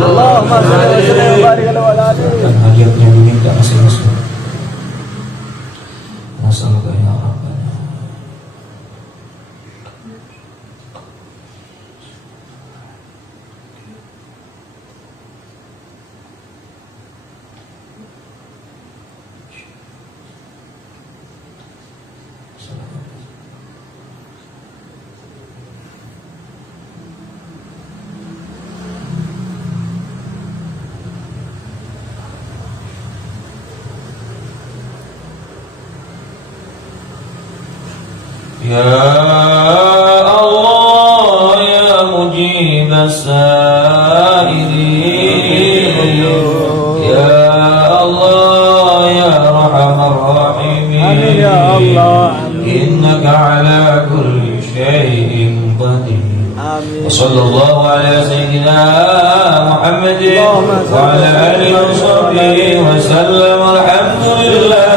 Allahumma shalli wa sallim wa barik ala alihi. Dan hadiahnya diminta masing-masing. Masalah ya Rabbana. Ya Allah ya mujib as-sa'ilin, Ya Allah ya arhamar rahimin. Amin ya Allah. Innaka ala kulli syai'in qadir. Amin. Sallallahu ala sayyidina Muhammadin wa ala alihi wa sahbihi wa sallam. Alhamdulillah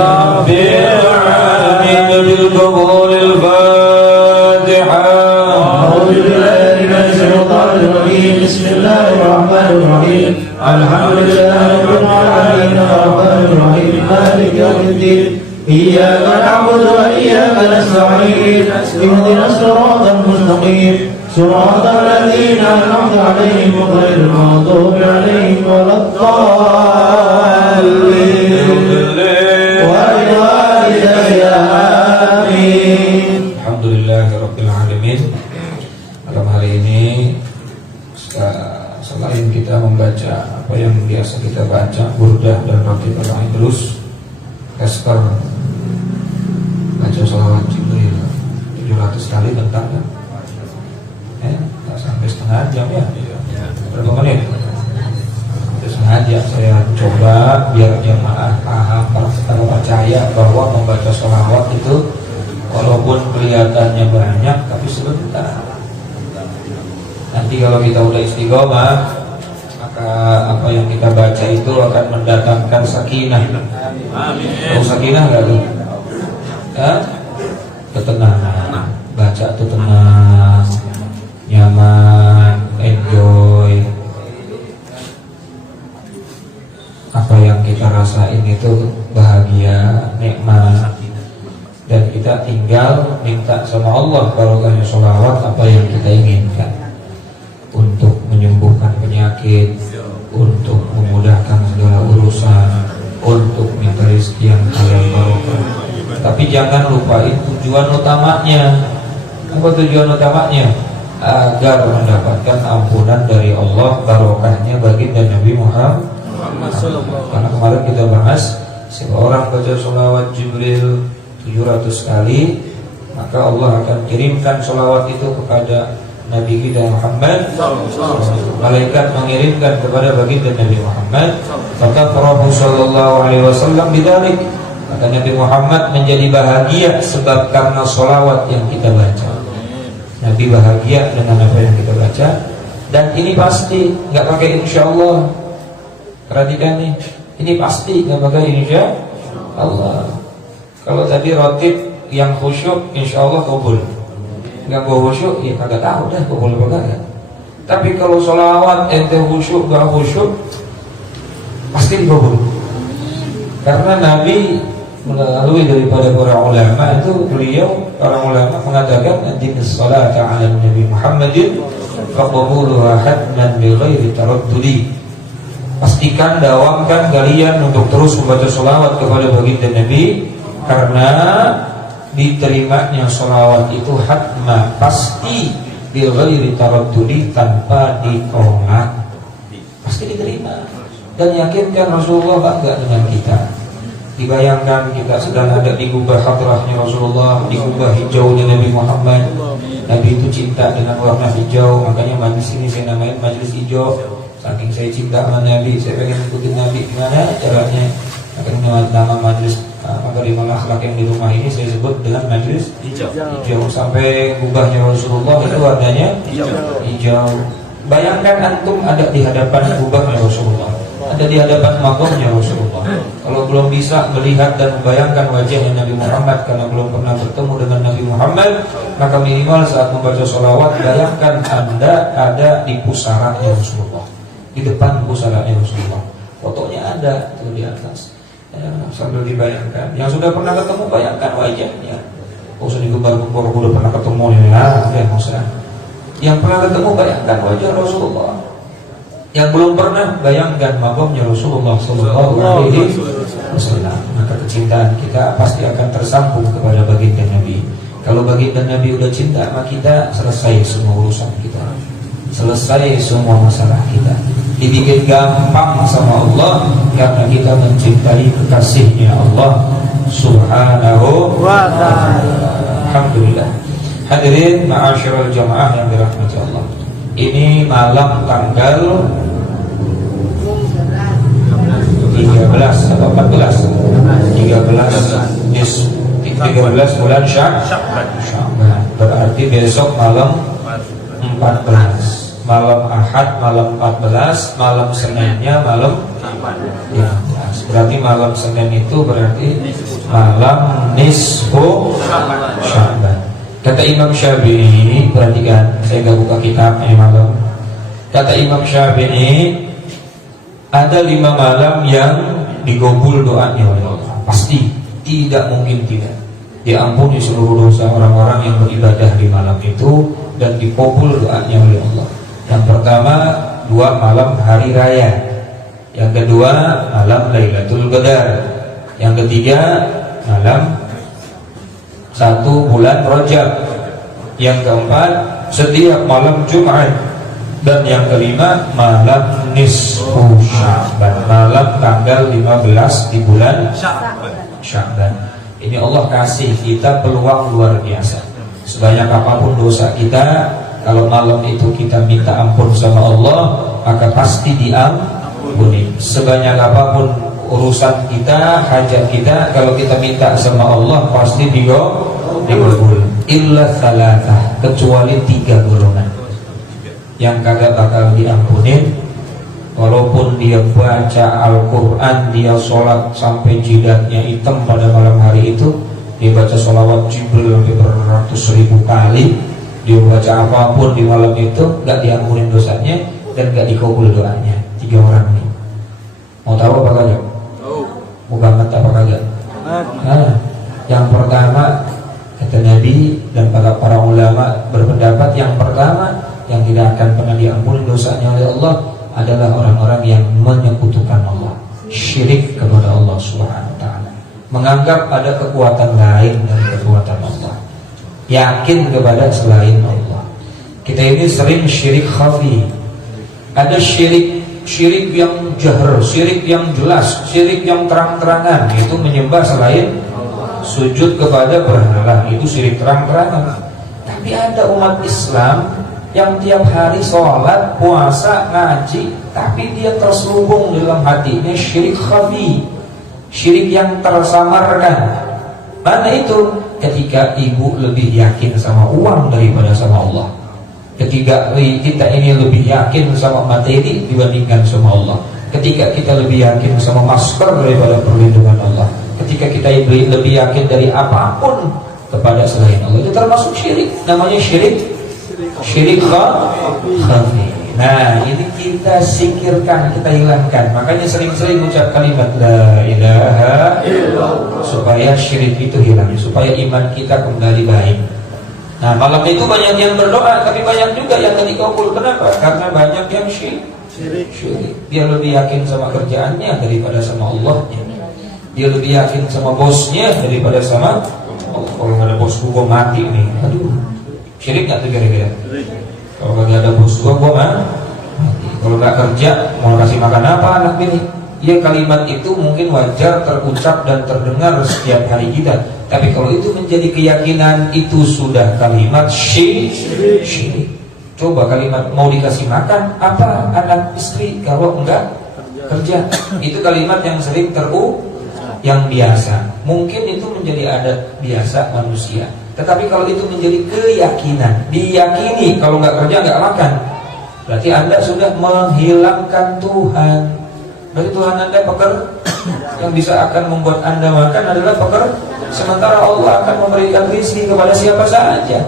rabbil alamin bil qabul al Fatiha. A'udzu billahi minasy syaithanir rajim. Bismillahir rahmanir rahim. Alhamdulillahi rabbil alamin arrahmanir rahim maliki yaumiddin. إياك نعبد وإياك نستعين اهدنا الصراط المستقيم صراط الذين أنعمت عليهم غير المغضوب عليهم ولا الضالين والوالدين آمين. Alhamdulillahirabbil alamin. Malam hari ini selain kita membaca apa yang biasa kita baca, burdah dan ratib al-idrus, Esker baca sholawat Jibril 700 kali bentar kan? Tak sampai setengah jam ya? Berapa menit? Sengaja saya coba biar jemaah paham, kalau percaya bahwa membaca sholawat itu walaupun kelihatannya banyak tapi sebentar. Nanti kalau kita udah istiqomah, maka apa yang kita baca itu akan mendatangkan sakinah. Tahu sakinah nggak tuh? Ketenangan. Baca tuh tenang, nyaman, enjoy. Apa yang kita rasain itu bahagia, nikmat. Dan kita tinggal minta sama Allah barokahnya sholawat apa yang kita inginkan, untuk menyembuhkan penyakit, untuk memudahkan segala urusan, untuk minta rezeki yang halal barokah. Tapi jangan lupain tujuan utamanya. Apa tujuan utamanya? Agar mendapatkan ampunan dari Allah, barokahnya baginda Nabi Muhammad. Karena kemarin kita bahas, seorang baca sholawat Jibril 700 kali, maka Allah akan kirimkan sholawat itu kepada Nabi kita Muhammad. Malaikat mengirimkan kepada baginda Nabi Muhammad. Maka Rasul sallallahu alaihi wasallam bidzalik, maka Nabi Muhammad menjadi bahagia sebab karena sholawat yang kita baca. Nabi bahagia dengan apa yang kita baca. Dan ini pasti, nggak pakai insyaallah. Perhatikan nih, ini pasti nggak pakai insyaallah. Kalau tadi ratib yang khusyuk, insyaallah kabul. Nggak khusyuk, ya kagak tahu dah kabul apa kagak. Tapi kalau sholawat ente khusyuk nggak khusyuk, pasti dikabul. Karena Nabi melalui daripada para ulama itu, beliau para ulama mengatakan addinis salata ala Nabi Muhammadin faqabuluha hatman bi ghairi taraddudi. Pastikan, dawamkan kalian untuk terus membaca sholawat kepada baginda Nabi, karena diterimanya sholawat itu hatma, pasti bi ghairi taraddudi, tanpa ditolak, pasti diterima. Dan yakinkan Rasulullah bangga dengan kita. Dibayangkan kita sedang ada di gubah hadrahnya Rasulullah, di gubah hijaunya Nabi Muhammad. Nabi itu cinta dengan warna hijau, makanya majlis ini saya namain majlis hijau. Saking saya cinta sama Nabi, saya pengen ikutin Nabi, gimana caranya? Makanya nama majlis Makarimul Akhlak yang di rumah ini saya sebut dengan majlis hijau. Sampai gubahnya Rasulullah itu warnanya hijau. Bayangkan antum ada di hadapan gubahnya Rasulullah, ada di hadapan makamnya Rasulullah. Kalau belum bisa melihat dan membayangkan wajahnya Nabi Muhammad karena belum pernah bertemu dengan Nabi Muhammad, maka minimal saat membaca sholawat bayangkan Anda ada di pusaranya Rasulullah. di depan pusaranya Rasulullah. Fotonya ada tuh di atas. Ya, sambil dibayangkan. Yang sudah pernah ketemu bayangkan wajahnya. Usah digembar-gembar, udah pernah ketemu ya, usah. Yang pernah ketemu bayangkan wajah Rasulullah. Yang belum pernah bayangkan makamnya Rasulullah Sallallahu Alaihi Wasallam. Maka kecintaan kita pasti akan tersambung kepada baginda Nabi. Kalau baginda Nabi udah cinta sama kita, selesai semua urusan kita, selesai semua masalah kita, dibikin gampang sama Allah karena kita mencintai kekasihnya Allah Subhanahu wa ta'ala. Alhamdulillah. Hadirin ma'asyiral jamaah yang dirahmati Allah. Ini malam tanggal 13 atau 14? 13 bulan Sya'ban. Berarti besok malam 14. Malam Ahad malam 14, malam Seninnya malam 15. Berarti malam Senin itu berarti malam nisfu Sya'ban. Kata Imam Syafi'i, perhatikan, saya gak buka kitabnya malam. Kata Imam Syafi'i, ada 5 malam yang digobul doanya oleh Allah. Pasti, tidak mungkin tidak. Diampuni seluruh dosa orang-orang yang beribadah di malam itu dan dikabul doanya oleh Allah. Yang pertama, 2 malam hari raya. Yang kedua, malam Lailatul Qadar. Yang ketiga, malam 1 bulan Rajab. Yang keempat, setiap malam Jumat. Dan yang kelima, malam nisfu Sya'ban, malam tanggal 15 di bulan Sya'ban. Ini Allah kasih kita peluang luar biasa. Sebanyak apapun dosa kita, kalau malam itu kita minta ampun sama Allah, maka pasti diampuni. Sebanyak apapun urusan kita, hajat kita, kalau kita minta sama Allah pasti dikabul. Illa thalathah, kecuali 3 golongan yang kagak bakal diampunin. Walaupun dia baca Al-Quran, dia sholat sampai jidatnya hitam pada malam hari itu, dia baca sholawat Jibril sampai beratus ribu kali, dia baca apapun di malam itu, gak diampunin dosanya dan gak dikabul doanya. 3 orang ini. Mau tahu apa kagak? Mau banget apa kagak? Nah, yang pertama, kata Nabi dan para ulama berpendapat, yang pertama yang tidak akan pernah diampuni dosanya oleh Allah adalah orang-orang yang menyekutukan Allah, syirik kepada Allah Subhanahu wa ta'ala, menganggap ada kekuatan lain dari kekuatan Allah, yakin kepada selain Allah. Kita ini sering syirik khafi. Ada syirik yang jahar, syirik yang jelas, syirik yang terang-terangan, itu menyembah selain, sujud kepada berhala, itu syirik terang-terangan. Tapi ada umat Islam yang tiap hari sholat, puasa, ngaji, tapi dia terselubung dalam hatinya syirik khafi, syirik yang tersamarkan. Mana itu? Ketika ibu lebih yakin sama uang daripada sama Allah, ketika kita ini lebih yakin sama materi dibandingkan sama Allah, ketika kita lebih yakin sama masker daripada perlindungan Allah, ketika kita lebih yakin dari apapun kepada selain Allah, itu termasuk syirik. Namanya syirik khafi. Nah, ini kita singkirkan, kita hilangkan. Makanya sering-sering ucap kalimat la ilaha illallah, supaya syirik itu hilang, supaya iman kita kembali baik. Nah, malam itu banyak yang berdoa, tapi banyak juga yang tidak dikabul. Kenapa? Karena banyak yang syirik. Dia lebih yakin sama kerjaannya daripada sama Allahnya. Dia lebih yakin sama bosnya daripada sama Allah. Kalau nggak ada bos gua mati nih. Aduh, syirik nggak tuh kira-kira? Kalau nggak ada bos gua mati. Kalau nggak kerja, mau kasih makan apa anak ini? Ya, kalimat itu mungkin wajar terucap dan terdengar setiap hari kita. Tapi kalau itu menjadi keyakinan, itu sudah kalimat syirik. Coba kalimat mau dikasih makan apa anak istri kalau enggak kerja, itu kalimat yang sering yang biasa. Mungkin itu menjadi adat biasa manusia. Tetapi kalau itu menjadi keyakinan, diyakini kalau enggak kerja enggak makan, berarti Anda sudah menghilangkan Tuhan. Berarti Tuhan Anda yang bisa akan membuat Anda makan adalah sementara Allah akan memberikan rezeki kepada siapa saja.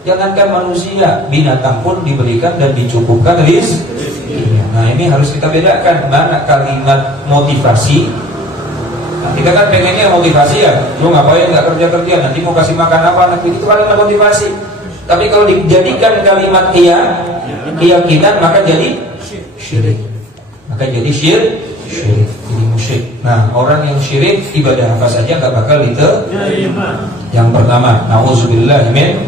Jangankan manusia, binatang pun diberikan dan dicukupkan rezeki. Nah ini harus kita bedakan mana kalimat motivasi. Nah, kita kan pengennya motivasi ya, lu ngapain nggak kerja, nanti mau kasih makan apa, anak itu kalimat motivasi. Tapi kalau dijadikan kalimat keyakinan maka jadi syirik. Maka jadi syirik, jadi musyrik. Nah orang yang syirik ibadah apa saja nggak bakal diterima. Yang pertama, nauzubillah min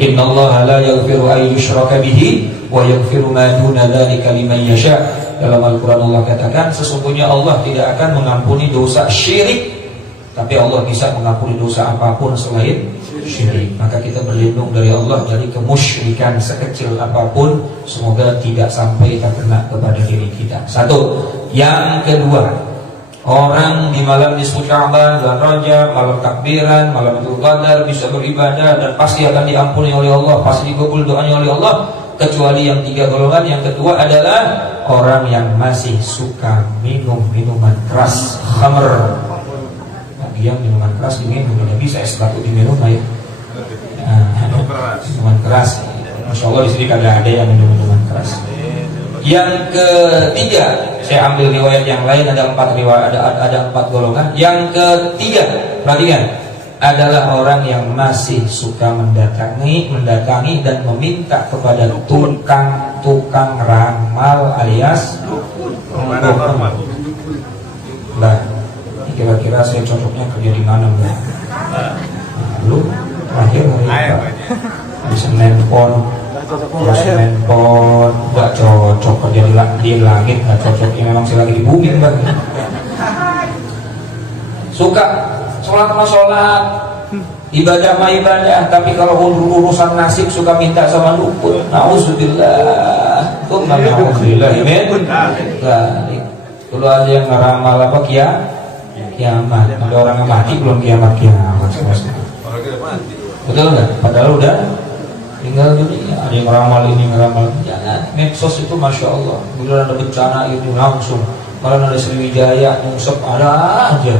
innallaha la yaghfiru an yushraka bihi wa yaghfiru ma duna dzalika liman yasha. Dalam Al-Qur'an Allah katakan sesungguhnya Allah tidak akan mengampuni dosa syirik, tapi Allah bisa mengampuni dosa apapun selain syirik. Maka kita berlindung dari Allah dari kemusyrikan sekecil apapun, semoga tidak sampai terkena kepada diri kita. Satu. Yang kedua, orang di malam nisfu Sya'ban, bulan Rajab, malam takbiran, malam Lailatul Qadar bisa beribadah dan pasti akan diampuni oleh Allah, pasti dikabul doanya oleh Allah, kecuali yang tiga golongan. Yang kedua adalah orang yang masih suka minum minuman keras, khamr. Bagi yang minuman keras diminum, tidak bisa es batu diminum ya. Minuman keras. Masya Allah di sini kagak ada yang minum minuman keras. Yang ketiga, saya ambil riwayat yang lain, ada 4 riwayat, ada 4 golongan. Yang ketiga, perhatikan, adalah orang yang masih suka mendatangi dan meminta kepada tukang ramal alias dukun. Nah, kira-kira saya cocoknya kerja di mana, Mbak? Lu terakhir hari apa? Di Semenpon. Terus Semenpon nggak cocok kerja di langit, nggak cocok. Ya memang saya lagi di bumi, Mbak. Suka sholat, ibadah ibadah, tapi kalau urusan nasib suka minta sama dukun. Nauzubillah. Nauzubillah. Kalau ada yang ngeramal apa kiamat, ada orang yang mati belum kiamat. Betul nggak? Padahal udah tinggal dunia. Ada yang ngeramal ini, ngeramal. Jangan. Medsos itu masya Allah. Bila ada bencana itu langsung. Kalau ada Sriwijaya, nyungsep ada aja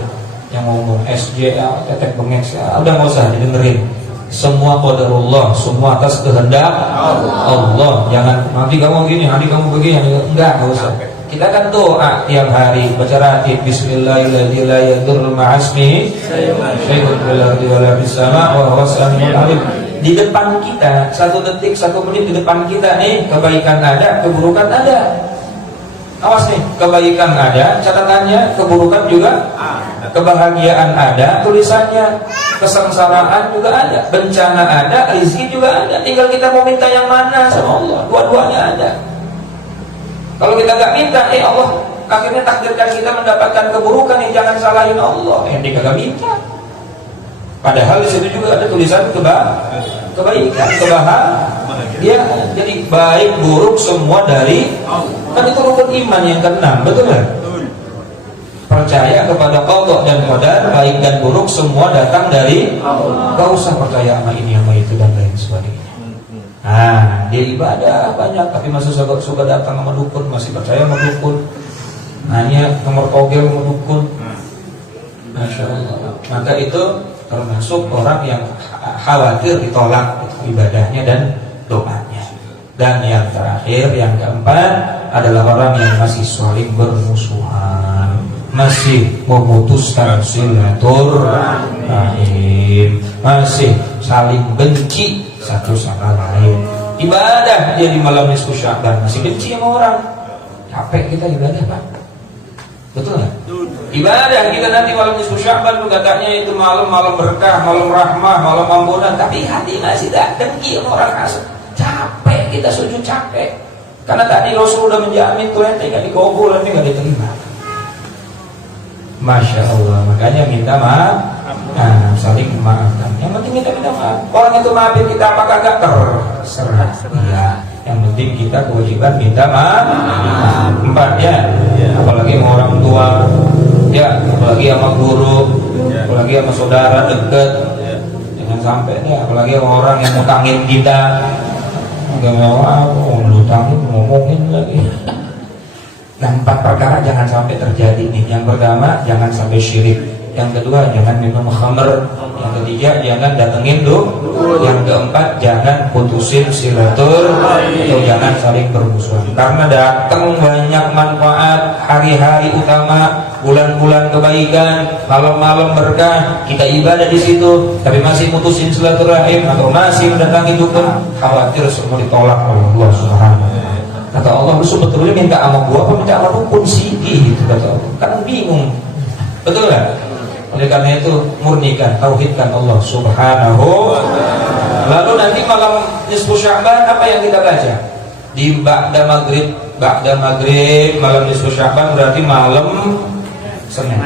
yang ngomong SJ, tetek bengek, udah nggak usah didengerin. Semua qadarullah, semua atas kehendak Allah. Jangan nanti kamu gini, nanti kamu begini, enggak usah. Kita kan doa tiap hari, baca ratib Bismillahirrahmanirrahim, la yadurru ma'asmihi syai'un fil ardi wa la fis sama' wa huwas samiul alim. Di depan kita, 1 detik, 1 menit di depan kita nih, kebaikan ada, keburukan ada. Awas nih, kebaikan ada, catatannya, keburukan juga, kebahagiaan ada, tulisannya, kesengsaraan juga ada, bencana ada, rezeki juga ada. Tinggal kita mau minta yang mana sama Allah, dua-duanya ada. Kalau kita nggak minta, Allah akhirnya takdirkan kita mendapatkan keburukan, yang jangan salahin Allah, yang dia nggak minta. Padahal di situ juga ada tulisan kebaikan, kebahagiaan. Jadi baik buruk semua dari kan itu rukun iman yang ke-6, betul kan? Percaya kepada qada dan qadar, baik dan buruk semua datang dari Allah. Gak usah percaya sama ini sama itu dan lain sebagainya. Nah, dia ibadah banyak tapi masih suka datang sama dukun, masih percaya sama dukun. Nanya nomor togel sama dukun. Masya Allah. Maka itu termasuk orang yang khawatir ditolak ibadahnya dan doanya. Dan yang terakhir, yang keempat adalah orang yang masih saling bermusuhan, masih memutuskan silaturahim, masih saling benci satu sama lain. Ibadah dia di malam nisfu Sya'ban masih benci sama orang. Capek kita ibadah, Pak. Betul nggak? Ibadah kita nanti malam nisfu Sya'ban tuh katanya itu malam berkah, malam rahmah, malam ampunan, tapi hati masih tak dengki sama orang kasar. Capek kita sujud, capek. Karena tadi Rasul udah menjamin tuh ente nggak dikabul, ente nggak diterima. Masya Allah, makanya minta maaf. Nah, saling memaafkan. Yang penting kita minta maaf. Orang itu maafin kita apa kagak terserah. Ya, yang penting kita kewajiban minta maaf. 4 ya. Apalagi sama orang tua, ya, apalagi sama guru, apalagi sama saudara dekat. Jangan sampai deh, apalagi sama orang yang ngutangin kita. Enggak mau ngutangin, ngomongin lagi. Nah, 4 perkara jangan sampai terjadi nih. Yang pertama, jangan sampai syirik. Yang kedua, jangan minum khamr. Yang ketiga, jangan datengin dukun. Yang keempat, jangan putusin silaturahim atau jangan saling bermusuhan. Karena datang banyak manfaat, hari-hari utama, bulan-bulan kebaikan, malam-malam berkah, kita ibadah di situ, tapi masih putusin silaturahim atau masih mendatangi dukun, khawatir semua ditolak oleh Allah Subhanahu wa Ta'ala. Kata Allah, lu sebetulnya minta sama gua apa minta sama dukun sih gitu, kata Allah. Kan bingung. Betul kan? Oleh karena itu murnikan, tauhidkan Allah Subhanahu wa Ta'ala. Lalu nanti malam nisfu Sya'ban apa yang kita baca? Di ba'da maghrib malam nisfu Sya'ban berarti malam Senin.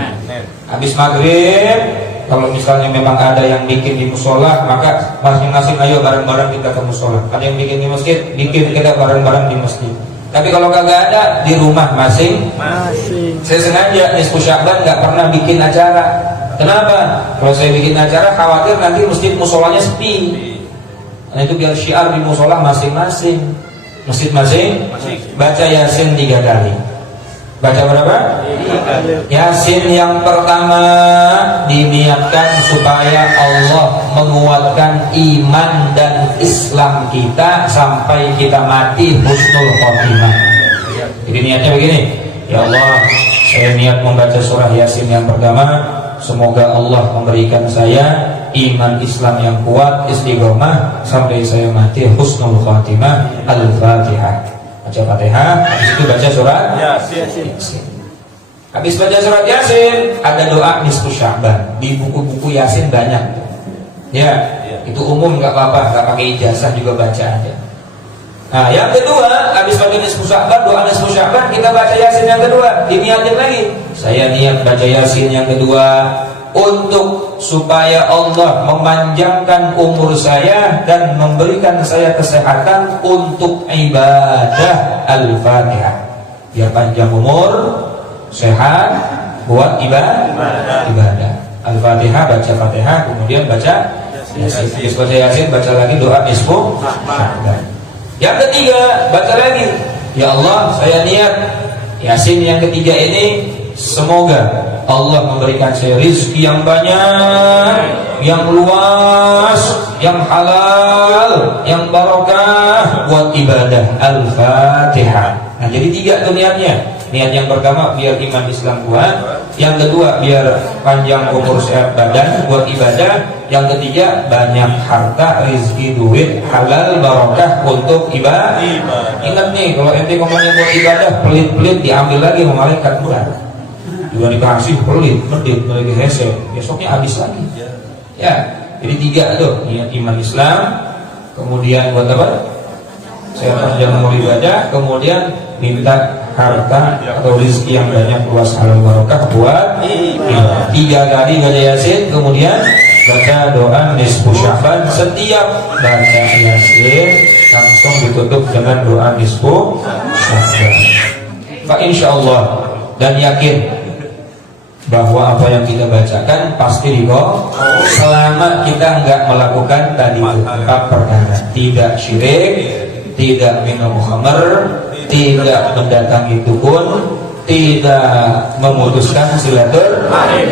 Habis maghrib, kalau misalnya memang ada yang bikin di musola, maka masing-masing ayo bareng-bareng kita ke musola. Ada yang bikin di masjid, bikin kita bareng-bareng di masjid. Tapi kalau kagak ada, di rumah masing. Saya sengaja nisfu Sya'ban nggak pernah bikin acara. Kenapa? Kalau saya bikin acara, khawatir nanti masjid musolanya sepi. Nah itu biar syiar di musola masing-masing. Masjid-masing baca Yasin 3 kali. Baca berapa? Yasin yang pertama diniatkan supaya Allah menguatkan iman dan Islam kita sampai kita mati husnul khotimah. Jadi niatnya begini, ya Allah, saya niat membaca surah Yasin yang pertama, semoga Allah memberikan saya iman Islam yang kuat, istiqomah sampai saya mati husnul khotimah. Al-Fatihah. Baca Fatihah, habis itu baca surat Yasin. Habis baca surat Yasin, ada doa nisfu Sya'ban. Di buku-buku Yasin banyak. Ya, itu umum, nggak apa-apa, nggak pakai ijazah juga baca aja. Nah, yang kedua, habis baca nisfu Sya'ban, doa nisfu Sya'ban, kita baca Yasin yang kedua, diniatin lagi. Saya niat baca Yasin yang kedua untuk supaya Allah memanjangkan umur saya dan memberikan saya kesehatan untuk ibadah Al-Fatihah. Biar panjang umur, sehat, buat ibadah. Al-Fatihah, baca Fatihah, kemudian baca Yasin. Habis baca Yasin, baca lagi doa nisfu Sya'ban. Yang ketiga, baca lagi, ya Allah, saya niat Yasin yang ketiga ini, semoga Allah memberikan saya rizki yang banyak, yang luas, yang halal, yang barokah buat ibadah Al-Fatihah. Nah, jadi 3 tuh niatnya. Niat yang pertama biar iman Islam kuat, yang kedua biar panjang umur sehat badan buat ibadah, yang ketiga banyak harta, rizki, duit, halal, barokah untuk ibadah. Ingat nih, kalau ente ngomongnya buat ibadah, pelit-pelit diambil lagi sama malaikat berat. Juga dikasih pelit, medit, lagi hese, besoknya habis lagi. Ya, jadi 3 tuh, niat iman Islam, kemudian buat apa? Saya panjang umur ibadah, kemudian minta harta atau rezeki yang banyak, luas, halal, barokah buat 3 kali baca Yasin, kemudian baca doa nisfu Sya'ban. Setiap baca Yasin langsung ditutup dengan doa nisfu Sya'ban. Fa insyaallah, dan yakin bahwa apa yang kita bacakan pasti dikabul selama kita enggak melakukan tadi 4 perkara. Tidak syirik, tidak minum khamr, tidak mendatangi dukun, tidak memutuskan silaturahim.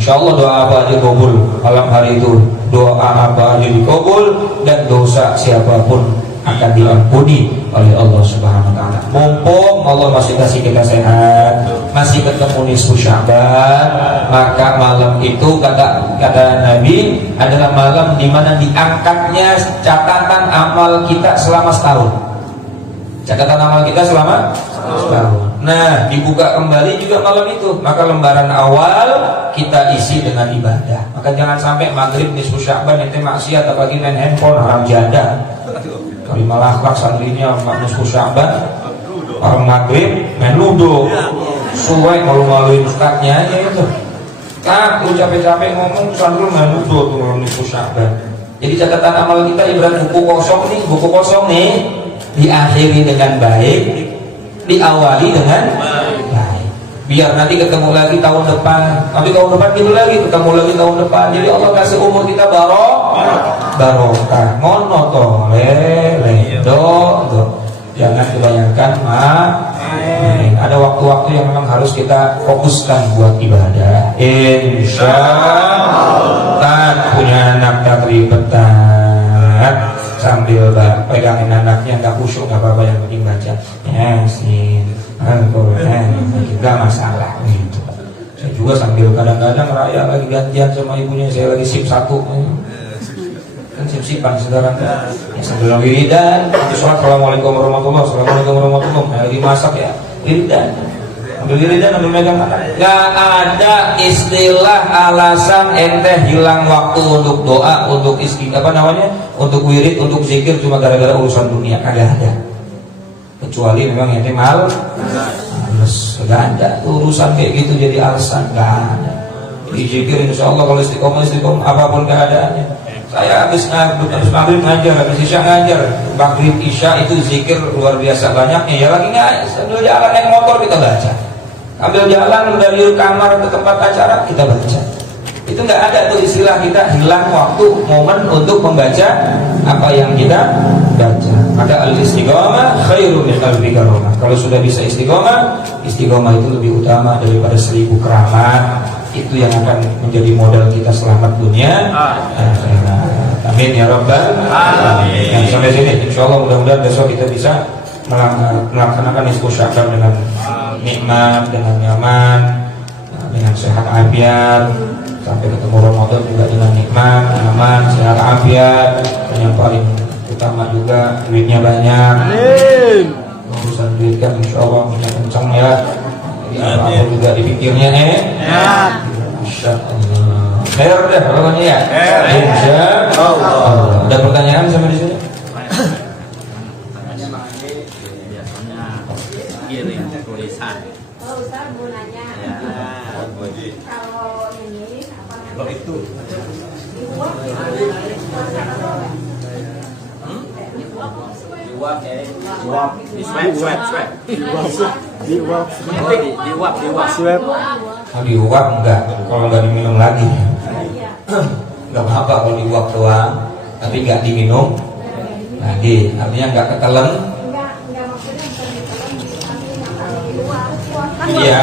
Insyaallah doa apa aja kabul malam hari itu, doa apa aja dikabul, dan dosa siapapun akan diampuni oleh Allah Subhanahu wa Ta'ala. Mumpung Allah masih kasih kita sehat, masih ketemu nisfu Sya'ban, maka malam itu kata Nabi adalah malam di mana diangkatnya catatan amal kita selama setahun. Catatan amal kita selama setahun. Nah, dibuka kembali juga malam itu. Maka lembaran awal kita isi dengan ibadah. Maka jangan sampai maghrib nisfu Sya'ban ente maksiat, apalagi main handphone, haram janda. Kali malah akhlak santrinya nisfu Sya'ban, orang maghrib main ludo, suwe malu-maluin ustadznya aja itu. Lu capek-capek ngomong, santri main ludo tuh nisfu Sya'ban. Jadi catatan amal kita ibarat buku kosong nih, diakhiri dengan baik, diawali dengan baik. Biar nanti ketemu lagi tahun depan, nanti tahun depan gitu lagi, ketemu lagi tahun depan. Jadi Allah kasih umur kita barokah, ngono toh, do. Jangan kebanyakan ada waktu waktu-waktu yang memang harus kita fokuskan buat ibadah. Insya Allah punya anak tak keribetan sambil pegangin anaknya nggak khusyuk nggak apa-apa, yang penting baca Yasin, Al-Quran, nggak masalah gitu. Saya juga sambil kadang-kadang raya lagi gantian sama ibunya, saya lagi sip 1 kan sip-sipan saudara ya, sambil wiridan sholat, assalamualaikum warahmatullahi wabarakatuh, assalamualaikum warahmatullahi wabarakatuh, lagi masak ya wiridan, ambil wiridan, ambil megang anak. Gak ada istilah alasan ente hilang waktu untuk doa, untuk untuk wirid, untuk zikir cuma gara-gara urusan dunia, kagak ada. Kecuali memang ente males, gak ada urusan kayak gitu jadi alasan, gak ada. Di zikir insya Allah kalau istiqomah apapun keadaannya. Saya habis maghrib ngajar, habis isya ngajar. Maghrib isya itu zikir luar biasa banyaknya. Ya lagi nggak sambil jalan naik motor kita baca, ambil jalan dari kamar ke tempat acara kita baca. Itu nggak ada tuh istilah kita hilang waktu momen untuk membaca apa yang kita baca. Maka al-istiqomah khairu min alfi karamah. Kalau sudah bisa istiqomah itu lebih utama daripada 1000 keramat. Itu yang akan menjadi modal kita selamat dunia. Amin ya rabbal alamin. Nah, sampai sini insyaallah mudah-mudahan besok kita bisa melaksanakan nisfu Sya'ban dengan nikmat, dengan nyaman, dengan sehat afiat, sampai ketemu Ramadan juga dengan nikmat, nyaman, sehat afiat, dan yang paling utama juga duitnya banyak. Amin. Urusan duit kan insyaallah punya kencang ya. Apa juga dipikirnya Masya Allah. Khair deh pokoknya ya. Insya Allah. Ada pertanyaan sampai di sini? Biasanya kirim tulisan. Oh, Ustaz mau nanya. Kalau ini apa namanya? itu Diuap enggak, kalau enggak diminum lagi enggak apa-apa kalau diuap doang, tapi enggak diminum lagi, artinya enggak ketelen. Enggak maksudnya bukan ditelan di luar. Iya.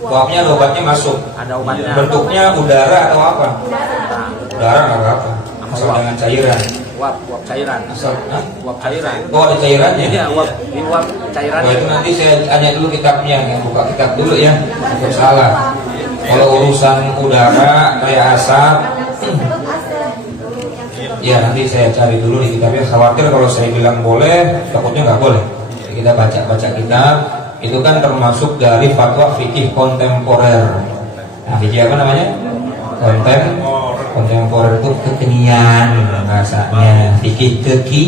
Uapnya ada obatnya masuk. Ada obatnya. Bentuknya udara atau apa? Udara nggak apa-apa. Asal dengan cairan. Uap cairan. Asal, Uap cairan. oh ada cairannya. Iya, uap cairan. Oh itu nanti saya tanya dulu kitabnya, yang buka kitab dulu ya. Tidak salah. Kalau urusan udara kayak asap, ya nanti saya cari dulu di kitabnya. Khawatir kalau saya bilang boleh, takutnya nggak boleh. Jadi kita baca kitab. Itu kan termasuk dari fatwa fikih kontemporer. Nah, fikih apa namanya? Kontemporer itu kekinian bahasanya. Fikih keki,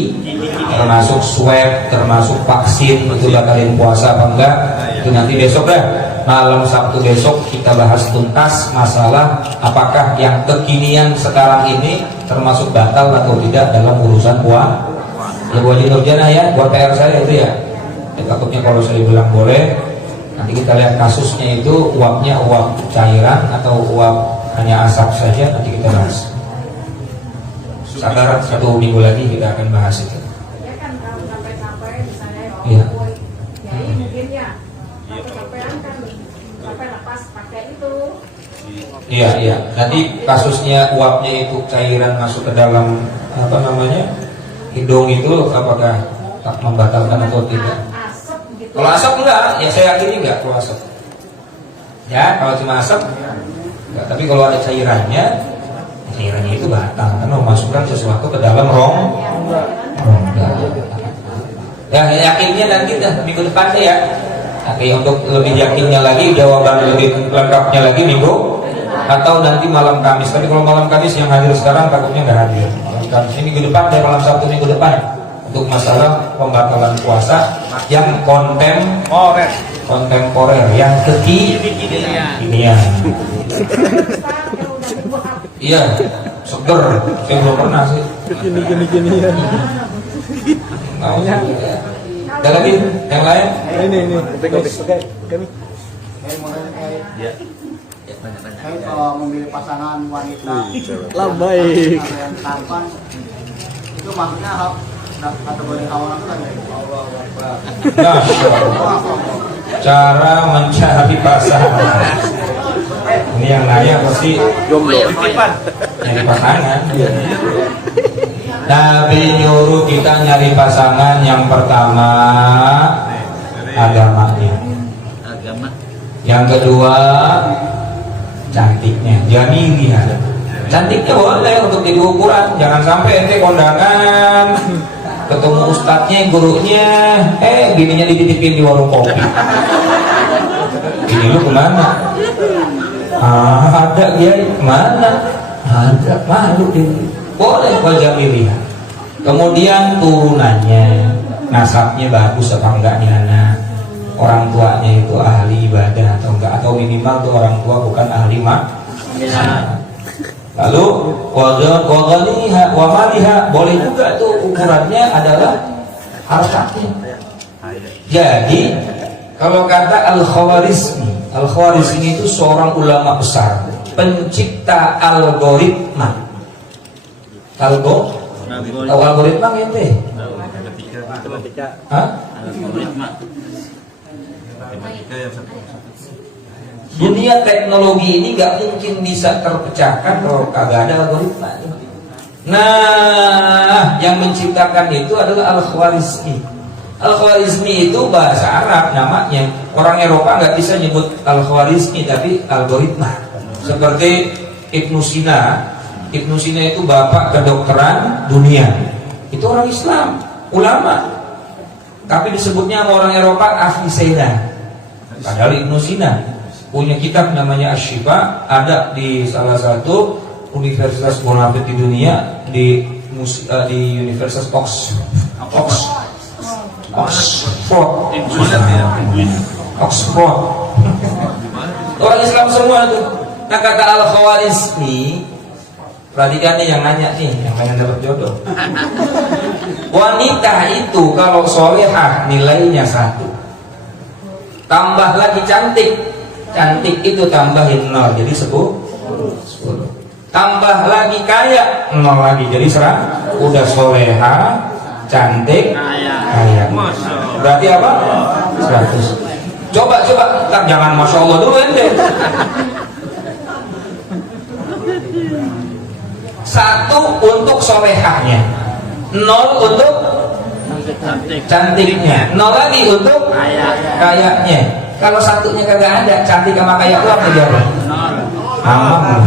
termasuk swab, termasuk vaksin, itu batalin puasa apa enggak? Itu nanti besok dah. Malam Sabtu besok kita bahas tuntas masalah apakah yang kekinian sekarang ini termasuk batal atau tidak dalam urusan puasa. Ya buat Nurjana ya, buat PR saya itu ya. Takutnya kalau saya bilang boleh, nanti kita lihat kasusnya itu uapnya uap cairan atau uap hanya asap saja, nanti kita bahas. Sabar 1 minggu lagi kita akan bahas itu. Ya kan kalau sampai misalnya Iya. ya ini mungkin ya sampai-sampean kan sampai lepas pakai itu. Iya. Nanti kasusnya uapnya itu cairan masuk ke dalam apa namanya hidung itu, apakah tak membatalkan atau tidak? Asap gitu. Kalau asap enggak, ya saya yakini enggak kalau asap. Ya, kalau cuma asap enggak. Tapi kalau ada cairannya itu batal karena memasukkan sesuatu ke dalam rongga. Ya, yakinnya nanti minggu depan ya. Tapi untuk lebih yakinnya lagi, jawaban lebih lengkapnya lagi minggu atau nanti malam Kamis. Tapi kalau malam Kamis yang hadir sekarang takutnya nggak hadir. Malam Kamis ini minggu depan, dari malam Sabtu minggu depan untuk masalah pembatalan puasa yang kontemporer, yang kekinian. Iya, seger. Saya belum pernah sih. Gini ya. Ada lagi yang lain? Ini. Oke. Kami. Saya kalau memilih pasangan wanita Lah baik. yang tampan itu maksudnya kategori awal kan ya. Masya Allah. Cara mencari pasangan. Ini yang nanya pasti Jomblo. nyari pasangan. Nabi nyuruh kita nyari pasangan yang pertama agamanya, Agama. yang kedua cantiknya, jamiliha. Cantiknya boleh untuk jadi ukuran, jangan sampai ente kondangan ketemu ustadznya, gurunya, gininya dititipin di warung kopi. Ini lu kemana? Ada dia kemana? Ada, malu dia. Boleh wajah milih. Kemudian turunannya, nasabnya bagus apa enggak nih anak? Orang tuanya itu ahli ibadah atau enggak? Atau minimal tuh orang tua bukan ahli maksiat. Lalu waghaniha wa maliha, boleh juga tuh ukurannya adalah hartanya. Jadi kalau kata Al-Khwarizmi itu seorang ulama besar, pencipta algoritma. Tahu algoritma ente? Hah? Dunia teknologi ini gak mungkin bisa terpecahkan kalau kagak ada algoritma. Nah, yang menciptakan itu adalah Al-Khwarizmi. Al-Khwarizmi itu bahasa Arab namanya. Orang Eropa nggak bisa nyebut Al-Khwarizmi tapi algoritma. Seperti Ibnu Sina. Ibnu Sina itu bapak kedokteran dunia. Itu orang Islam, ulama. Tapi disebutnya sama orang Eropa Avicenna. Padahal Ibnu Sina punya kitab namanya Asy-Syifa, ada di salah satu universitas munafik di dunia, di Universitas Oxford. Orang Islam semua itu. Nah, kata Al-Khwarizmi, perhatikan nih yang nanya nih, yang pengen dapat jodoh. Wanita itu kalau solehah nilainya 1. Tambah lagi cantik, cantik itu tambahin 0 jadi 10. Tambah lagi kaya 0 lagi jadi 100. Udah solehah, cantik, kaya. Berarti apa? 100. Coba, tak jangan masya Allah dulu ente. 1 untuk solehahnya, 0 untuk cantiknya, 0 lagi untuk kayaknya. Kalau 1-nya kagak ada, cantik sama kaya keluar aja. Aman.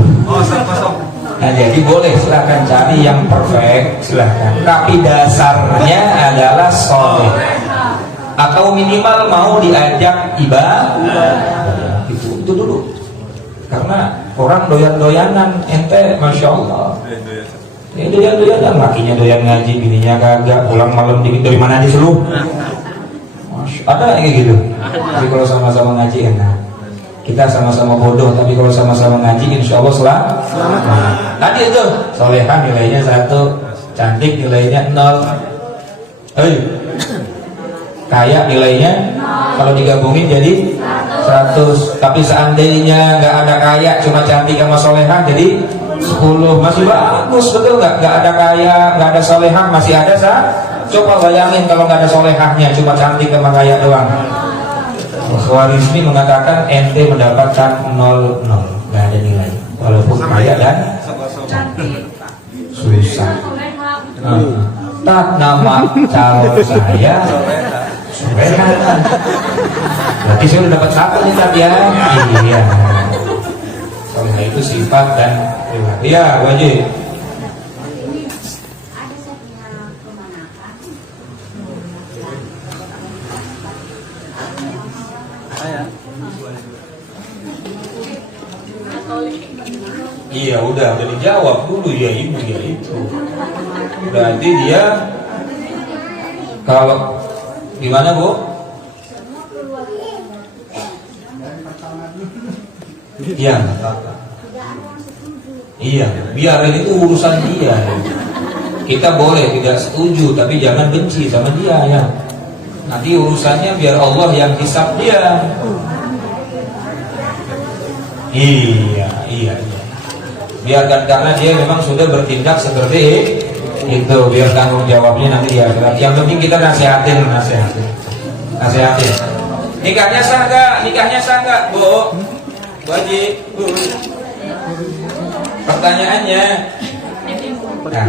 Nah, jadi boleh silahkan cari yang perfect, silahkan. Tapi dasarnya adalah soleh. Atau minimal mau diajak ibadah. Itu dulu. Karena orang doyan-doyanan, ente masya Allah. Ya doyan-doyanan, lakinya doyan ngaji, bininya kagak, pulang malam dikit dari mana aja seluruh. Ada kayak gitu. Tapi kalau sama-sama ngaji enak. Kita sama-sama bodoh, tapi kalau sama-sama ngaji insya Allah selamat. Tadi itu solehah nilainya 1, cantik nilainya 0, kaya nilainya kalau digabungin jadi 100. Tapi seandainya nggak ada kaya, cuma cantik sama solehah jadi 10, masih bagus, betul nggak? Nggak ada kaya, nggak ada solehah, masih ada Coba bayangin kalau nggak ada solehahnya, cuma cantik sama kaya doang. Khwarizmi mengatakan ente mendapatkan 0, nggak ada nilai, walaupun kaya dan cantik. Susah. Tak nama calon saya Soleha. Berarti saya udah dapat 1 nih tadi ya. Iya. Soleha itu sifat dan pribadi. Ya, wajib. Iya udah dijawab dulu ya ibu ya itu. Berarti dia kalau gimana Bu? Iya nggak apa-apa. Iya biarin itu urusan dia. Kita boleh tidak setuju tapi jangan benci sama dia ya. Nanti urusannya biar Allah yang hisab dia. Iya. Biarkan karena dia memang sudah bertindak seperti Itu biar tanggung jawabnya nanti di akhirat. Yang penting kita nasihatin. Nikahnya sah nggak, Bu? Bu Haji, Bu. Pertanyaannya, nah,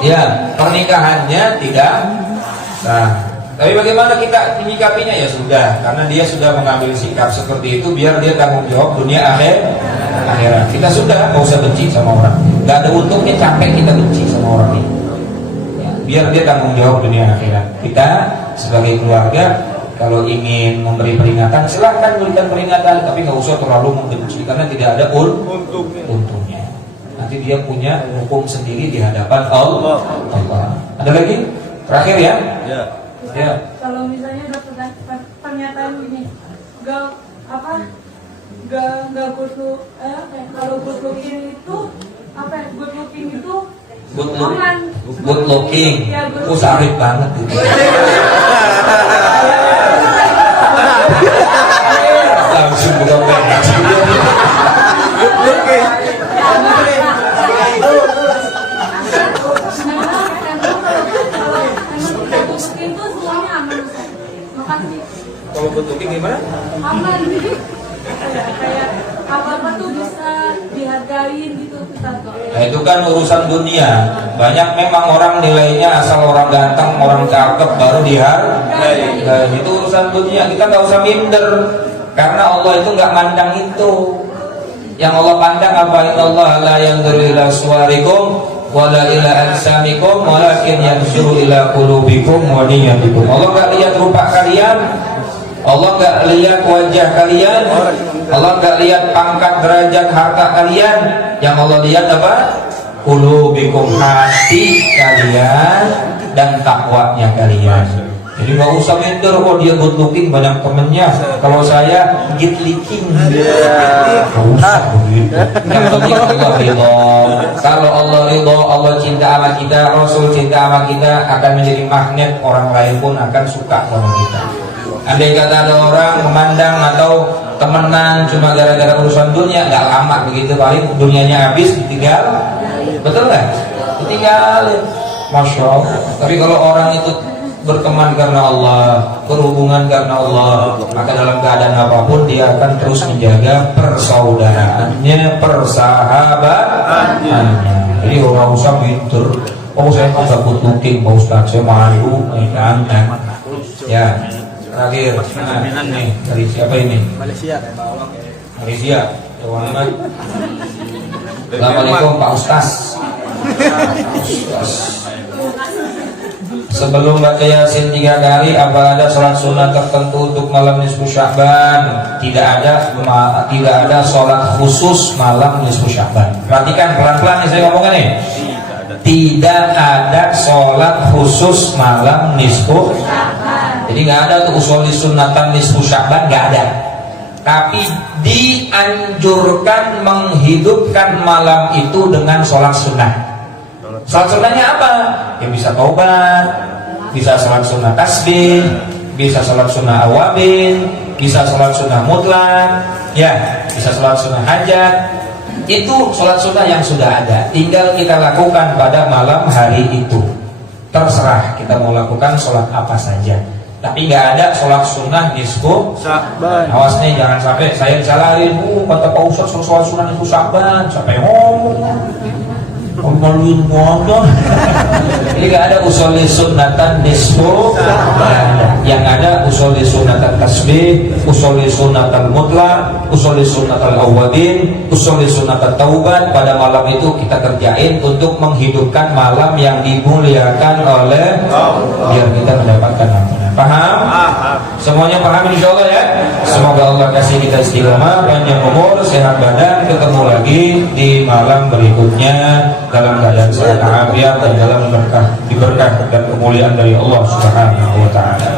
ya, pernikahannya tidak sah. Tapi bagaimana kita menyikapinya? Ya sudah, karena dia sudah mengambil sikap seperti itu, biar dia tanggung jawab dunia akhirat. Kita sudah nggak usah benci sama orang. Nggak ada untungnya capek kita benci sama orang ini. Ya, biar dia tanggung jawab dunia akhirat. Kita sebagai keluarga kalau ingin memberi peringatan, silahkan berikan peringatan, tapi nggak usah terlalu membenci karena tidak ada untungnya. Nanti dia punya hukum sendiri di hadapan Allah. Ada lagi? Terakhir ya? Ya. Kalau misalnya ada pernyataan gini, gak good look, kalau good looking itu apa ya? Good looking itu aman. Good looking. Ya, good Sarip banget itu. Langsung buka pensi. Good looking. Kalau good looking gimana? Aman, jadi kayak apa-apa tuh bisa dihargain gitu, Ustaz. Nah itu kan urusan dunia. Banyak memang orang nilainya asal orang ganteng, orang cakep baru dihargai. Nah, itu urusan dunia. Kita nggak usah minder karena Allah itu nggak mandang itu. Yang Allah pandang apa? Innallaha la yanzuru ila suwarikum wala ila ajsamikum walakin yanzuru ila qulubikum wa niyyatikum. Allah nggak lihat rupa kalian, Allah nggak lihat wajah kalian, Allah nggak lihat pangkat derajat harta kalian. Yang Allah lihat apa? Qulubikum, hati kalian dan takwanya kalian. Jadi nggak usah minder, oh dia good looking banyak temennya, kalau saya git leaking. Nggak usah begitu. Yang penting Allah ridho. Kalau Allah ridho, Allah cinta sama kita, Rasul cinta sama kita, akan menjadi magnet, orang lain pun akan suka sama kita. Andai kata ada orang memandang atau temenan cuma gara-gara urusan dunia, nggak lama begitu, paling dunianya habis, ditinggal. Betul nggak? Ditinggalin. Masya Allah. Tapi kalau orang itu berteman karena Allah, berhubungan karena Allah, maka dalam keadaan apapun dia akan terus menjaga persaudaraannya, persahabatannya. Jadi orang usah minder, oh saya kan good looking, Pak Ustaz, saya malu, ya. Terakhir, nih dari siapa ini? Malaysia. Assalamualaikum Pak Ustaz. Sebelum baca Yasin 3 kali, apa ada sholat sunnah tertentu untuk malam nisfu Sya'ban? Tidak ada sholat khusus malam nisfu Sya'ban. Perhatikan pelan-pelan nih saya ngomongnya nih. Tidak ada sholat khusus malam nisfu Sya'ban. Jadi nggak ada tuh usul sunnatan nisfu Sya'ban, nggak ada. Tapi dianjurkan menghidupkan malam itu dengan sholat sunnah. Sholat sunnahnya apa? Ya bisa taubat, bisa sholat sunnah tasbih, bisa sholat sunnah awabin, bisa sholat sunnah mutlak, ya, bisa sholat sunnah hajat. Itu sholat sunnah yang sudah ada, tinggal kita lakukan pada malam hari itu. Terserah kita mau lakukan sholat apa saja. Tapi nggak ada sholat sunnah nisfu Sya'ban. Awas nih, jangan sampai saya disalahin. Kata Pak Ustaz sholat sunnah nisfu Sya'ban, sampai ngomong. Maluin ngomong. Jadi nggak ada usul sunnatan nisfu Sya'ban. Yang ada usul sunnatan tasbih, usul sunnatan mutlak, usul sunnatan awabin, usul sunnatan taubat. Pada malam itu kita kerjain untuk menghidupkan malam yang dimuliakan oleh Allah, biar kita mendapatkan ampunan. Paham? Semuanya paham insyaallah ya. Semoga Allah kasih kita istiqomah, panjang umur, sehat badan. Ketemu lagi di malam berikutnya dalam keadaan sehat afiat dan dalam diberkah dan kemuliaan dari Allah Subhanahu wa taala.